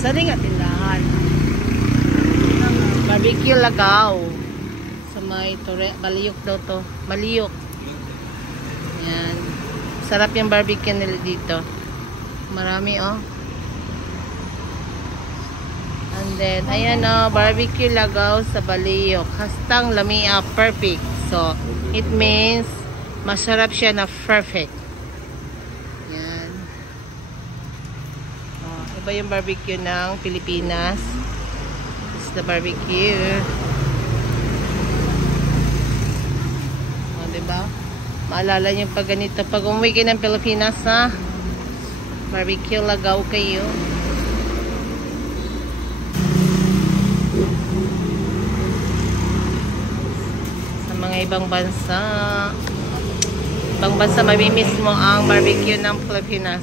Sa rin nga tindahan. Barbecue Lagaw. Sa may Baliyok daw to. Baliyok. Yan. Sarap yung barbecue nila dito. Marami oh. And then, ayan o, barbecue Lagaw sa Baliyok. Hastang lamia, perfect. So, it means, masarap siya na perfect. Yan. Oh, iba yung barbecue ng Pilipinas. This is the barbecue. O, diba? Maalala nyo pag ganito. Pag umuwi kayo ng Pilipinas, ha? Barbecue Lagaw kayo. Mga ibang bansa. Ibang bansa mamimiss mo ang barbecue ng Pilipinas.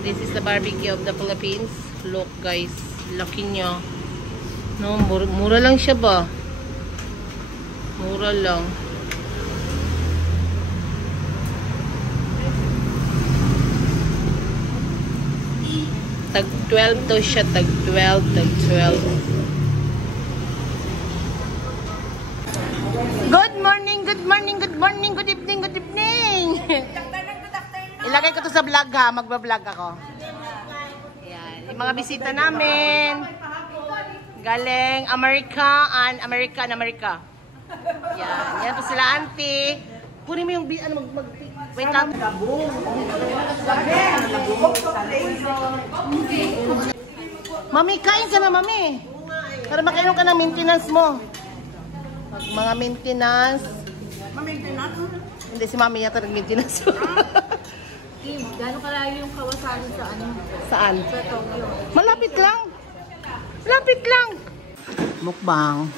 This is the barbecue of the Philippines. Look guys, laki nyo. No, mura lang siya ba? Mura lang. Tag 12 daw siya, tag 12, tag 12. Good morning, good morning, good morning, good evening, good evening. Ilagay ko to sa vlog ha, magba-vlog ako. Yan, yung mga bisita namin. Galing Amerika and America. Yan, yan po sila auntie. Kunin mo yung ano wait lang. Mami, kain ka na mami. Para makainom ka ng maintenance mo. Mga maintenance. Ma-maintenance? Hindi, si mami yata nag-maintenance. Kim, gano'n kalayo yung Kawasaki sa ano? Saan? Sa Tokyo. Malapit lang. Malapit lang. Mukbang.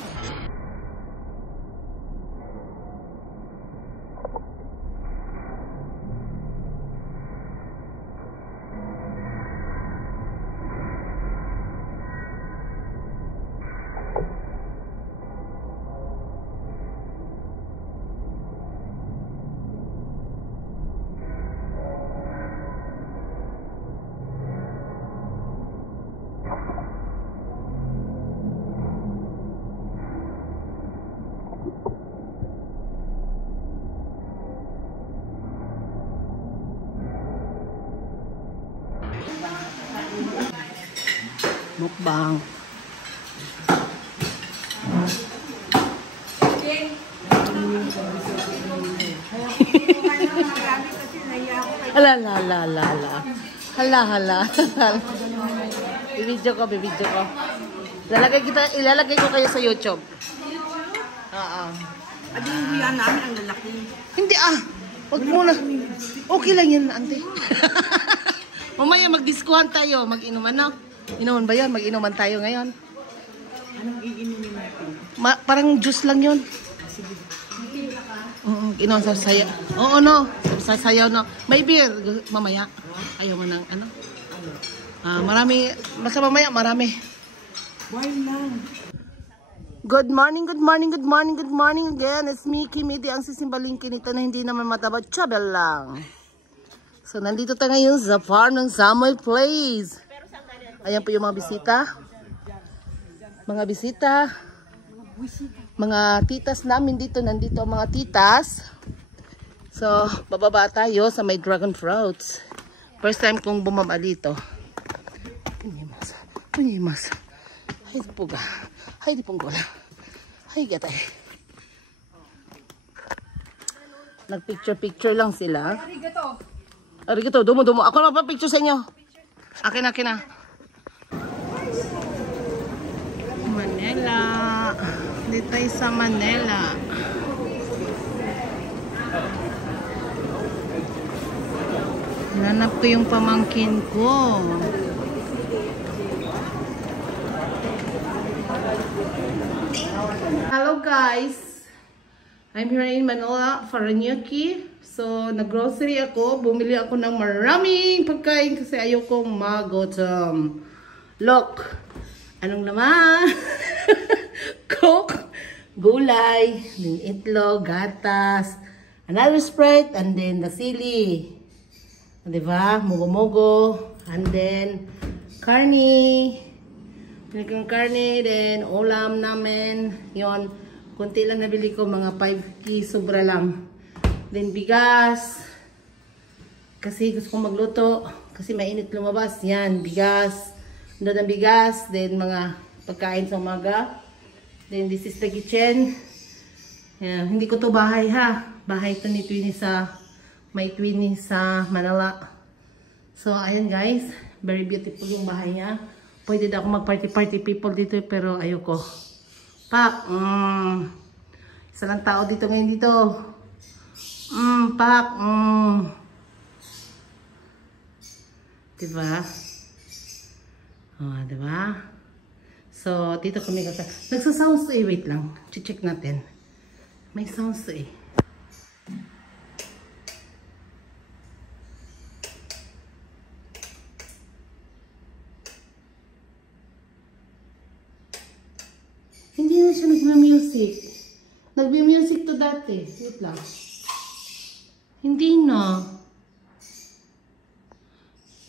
Mukbang. Hala. Bibidyo ko. Ilalagay ko kayo sa YouTube. Oo. Adi yung hiya namin ang lalaki. Hindi wag muna. Okay lang yan, ante. Mamaya mag-discount tayo, mag-inuman na. Inuman ba yan? Mag-inuman tayo ngayon. Anong iinumin natin? Parang juice lang yun. Sige. Inuman sa sayaw. Oo, no. Sa sayaw, no. May beer. Mamaya. Ayaw mo ng ano? Marami. Basta mamaya, marami. Wine lang. Good morning again. It's me, Kimiti, ang sisimbalingkin nito na hindi naman mataba. Chabel lang. So, nandito tayo ngayon sa farm ng Samoy Place. Ayan po yung mga bisita. Mga titas namin dito. Nandito ang mga titas. So, bababa tayo sa may dragon fruits. First time kong bumaba dito. Punyimas. Hay puga. Hay di punggola. Hay gatay. Nagpicture lang sila. Arigato. Dumo. Ako na pa picture sa inyo. Akin na. Manila. Dito tayo sa Manila. Nanap ko yung pamangkin ko. Hello guys. I'm here in Manila for a Nyuki. So, nag-grocery ako. Bumili ako ng maraming pagkain kasi ayokong magutom. Look. Anong naman? Coke, gulay, then itlog, gatas, another Sprite, and then the sili. Diba? Mugo-mugo, and then karne. Bili kong karne, then ulam namin. Yon, kunti lang nabili ko, mga 5 sobra lang. Then bigas. Kasi gusto kong magluto. Kasi mainit lumabas. Yan, bigas. Doon ang bigas. Then mga pagkain sa umaga. Then this is the kitchen. Yan, hindi ko to bahay ha. Bahay to ni Twinnie sa, may Twinnie sa Manila. So, ayan guys. Very beautiful yung bahay niya. Pwede daw ako mag-party people dito pero ayoko. Pak! Isa lang tao dito ngayon dito. Pak! Diba? Oh, diba? So, dito kami nagsasounds to eh. Wait lang. Check natin. May sounds to eh. Hindi na siya nagme-music. Nagme-music to dati. Wait lang. Hindi na.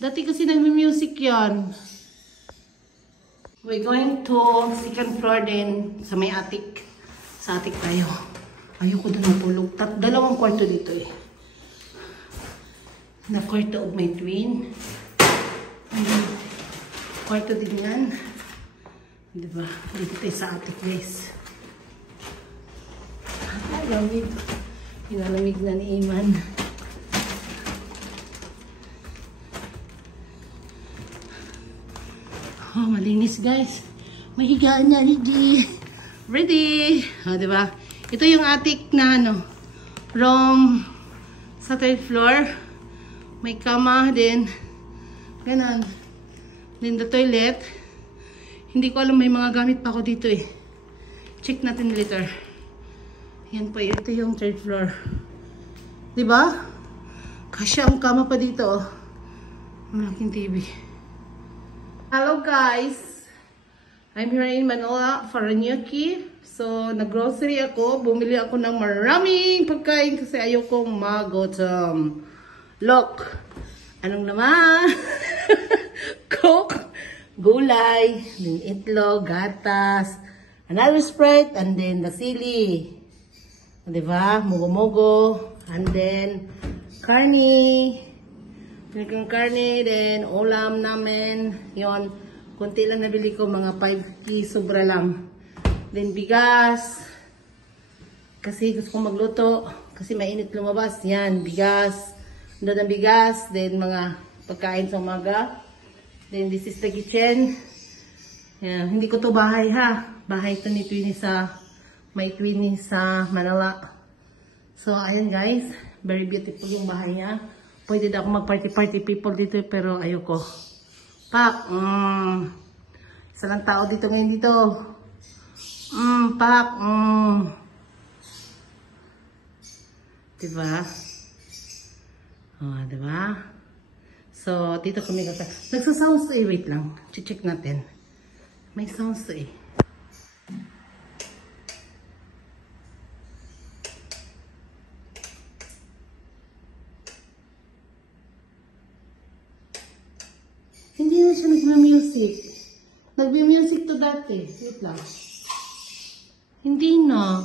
Dati kasi nagme-music yan. We're going to second floor din sa may attic. Sa attic tayo. Ayoko doon matulog. Dalawang kwarto dito eh. Na kwarto of my twin. Ayun. Kwarto din yan. Diba? Dito tayo sa attic guys. Ay, lamig. Pinalamig na ni Iman. Oh, malinis guys. May higaan niya. Ready. Oh, diba? Ito yung attic na ano. From sa third floor. May kama din. Ganon. Then the toilet. Hindi ko alam, may mga gamit pa ako dito eh. Check natin later. Yan po, ito yung third floor. Diba? Kasya ang kama pa dito oh. Malaking TV. Hello guys! I'm here in Manila for a gnocchi. So, nag-grocery ako. Bumili ako ng maraming pagkain kasi ayokong magutom. Look! Anong naman? Coke! Gulay, then itlog, gatas, another Sprite, and then the sili. Diba? Mugo-mugo, and then karne. Pinikong karne, then ulam namin. Yon, kunti lang nabili ko, mga 5 sobra lang. Then bigas. Kasi gusto kong magluto. Kasi mainit lumabas. Yan, bigas. Doon ang bigas, then mga pagkain sa umaga. Then this is the kitchen. Yan. Hindi ko to bahay ha. Bahay to ni Twinnie sa, may Twinnie sa Manila. So ayan guys. Very beautiful yung bahay niya. Pwede daw ako mag-party people dito pero ayoko. Pak! Isa lang tao dito ngayon dito. Pak! Diba? Oh, diba? So, dito kami nagsasounds to eh. Wait lang. Check natin. May sounds to eh. Hindi na siya nagme-music. Nagme-music to dati. Wait lang. Hindi na.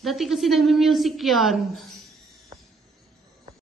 Dati kasi nagme-music yan.